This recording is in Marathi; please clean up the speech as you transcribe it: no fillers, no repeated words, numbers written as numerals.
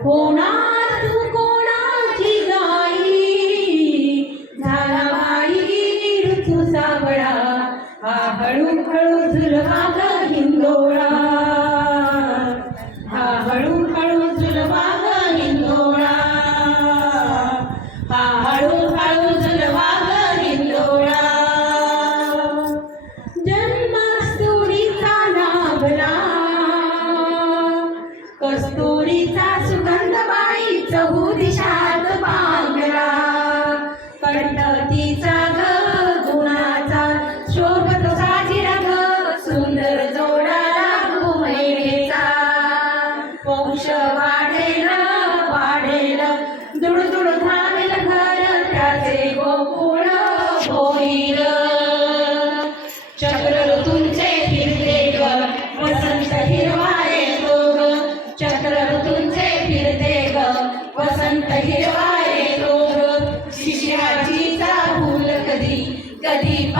होणार तू कोणाची गाई, झाला बाई ऋतू सावळा, हा हळूहळू झुलवा ग हिंदोळा, हा हळूहळू झुलवा ग हिंदोळा, हा हळूहळू झुलवा ग हिंदोळा. जन्मास्तुरीचा नाभला, कस्तुरीचा सुगंध बाई चहू दिशात बांगला, कंठतीचा ग गुणाचा शोभत साजिरा ग, सुंदर जोडा लागू महिनेचा. वंश वाढेल वाढेल, दुडदुड धावेल घर, त्याचे गोकुळ होईल. चक्र ऋतूंचे फिरते ग, वसंत हिरवा येतो ग, चक्र ऋतूंचे फिरते ग, वसंत हिरवा येतो ग. शिशिराचीचा फूल कधी कधी